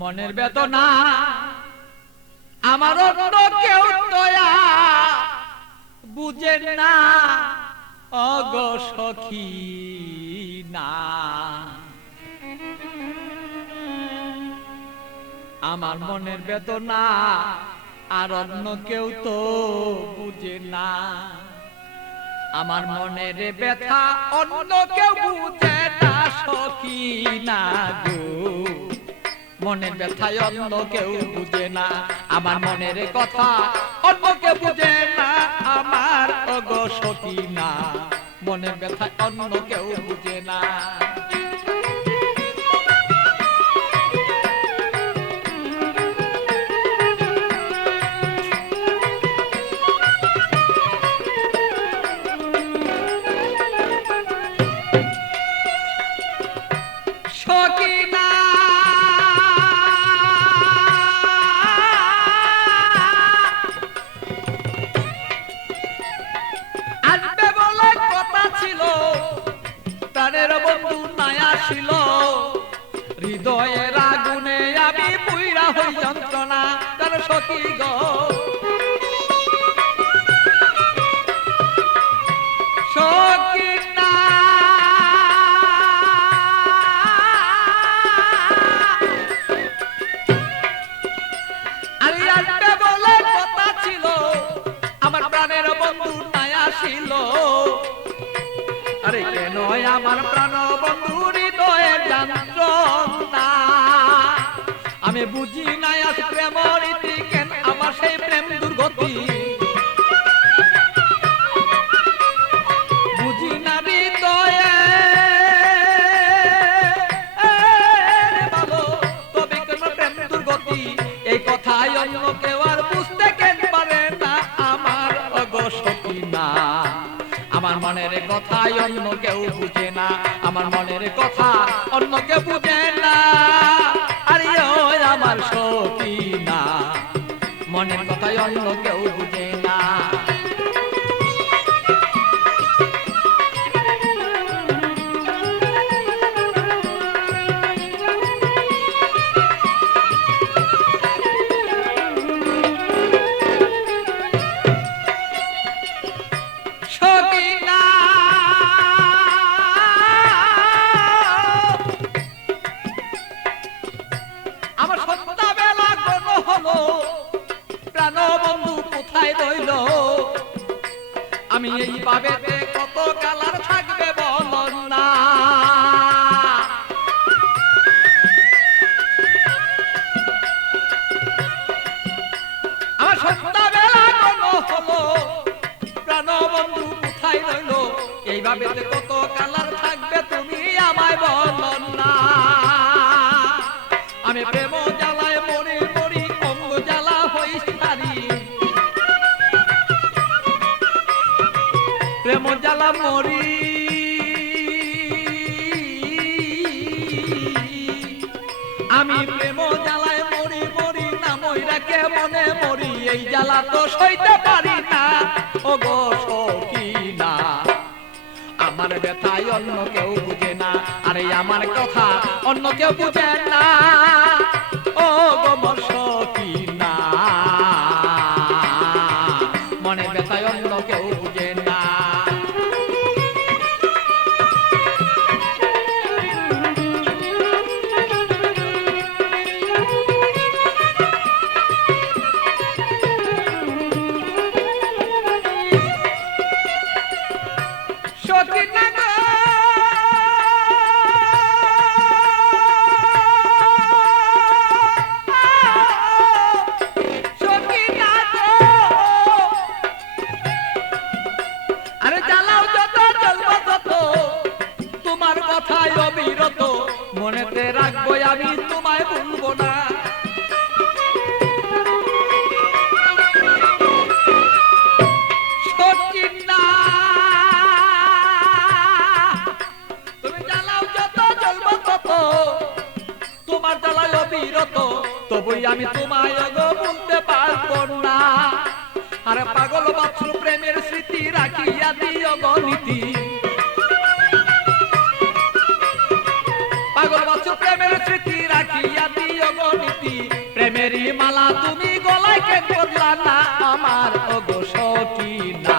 মনের বেদনা আমার অন্য কেউ দয়া বুঝে না অগো সখী না। আমার মনের বেদনা আর অন্য কেউ তো বুঝে না। আমার মনের ব্যথা অন্য কেউ বুঝে না সখী না গো। মনের ব্যথায় অন্য কেউ বুঝে না, আমার মনের কথা অন্য কেউ বুঝে না আমার ওগো সখী না। মনের ব্যথায় অন্য কেউ বুঝে না। সখী না আসবে বলে কথা ছিল, প্রাণের বন্ধু নাই আসিল। হৃদয়ের আগুনে আমি পুইরা হই যন্ত্রণা তার সখী গো। সখী না আরে আসবে বলে কথা ছিল, আমার প্রাণের বন্ধু নাই আসিল। আরে কেন আমার প্রাণ বন্ধু হৃদয়ের যন্ত্রণা আমি বুঝি নাই আজ প্রেম রীতি কেন আমার সেই প্রেম দুর্গতি। বুঝি না হৃদয়ে ভালো তবে কেন প্রেম দুর্গতি। এই কথাই অন্য কেউ আর বুঝতে কেন পারে না আমার ওগো সখী না। আমার মনের কথা অন্য কেউ বুঝে না, আমার মনের কথা অন্য কেউ বুঝে না। আরে ও আমার সখী না, মনের কথা অন্য কেউ বুঝে না। সখী না আমার সন্ধ্যাবেলা কোন হলো, প্রাণ বন্ধু কোথায় রইল। আমি এইভাবে কত কালার থাকবে বল না। আমার সন্ধ্যাবেলা কোন হলো, প্রাণ বন্ধু কোথায় রইল। এইভাবে কত কালার থাকবে তুমি আমায় বল না। আমি প্রেম জ্বালায় মরি মরি অঙ্গ জ্বালা হই সারি। প্রেম জ্বালা মরি আমি প্রেম জ্বালায় মরি মরি না মইরা কে মনে মরি। এই জ্বালা তো সইতে পারি না ওগো সখী না। আমার ব্যথায় অন্য কেউ বুঝে না, আরে আমার কথা অন্য কেউ বুঝে না ও গো মোর সখী না। মনের ব্যথায় অন্য কেউ বুঝে না। সখী না গো সখী না গো আরে জ্বালাও যত জ্বলবো তত তোমার কথায় অবিরত। মনেতে রাখবো আমি তোমায় ভুলবো না। সখী না তুমি জ্বালাও যত জ্বলবো তত তোমার জ্বালায় অবিরত। তবুই আমি তোমায় গো বলতে পারবো না। আরে পাগল বাছুর প্রেমের স্মৃতি রাখিয়া দিও গো নীতি। পাগল বাছুর প্রেমের স্মৃতি রাখিয়া দিও গো নীতি। মালা তুমি গলায় কেন পড়লা না আমার ওগো সখী না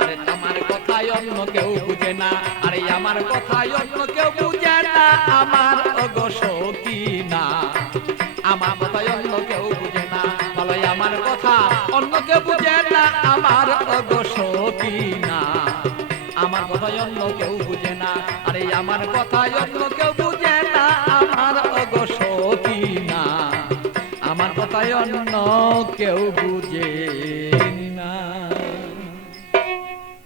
আরে আমার কথাই অন্য কেউ বুঝে না আরে আমার কথাই অন্য কেউ বুঝে না আমার ওগো সখী না আমার কথাই অন্য কেউ বুঝে না বলো আমার কথা অন্য কেউ বুঝে না আমার ওগো সখী না আমার কথাই অন্য কেউ বুঝে না আরে আমার কথাই অন্য কেউ বুঝে না আমার ওগো সখী না আমার কথাই অন্য কেউ বুঝে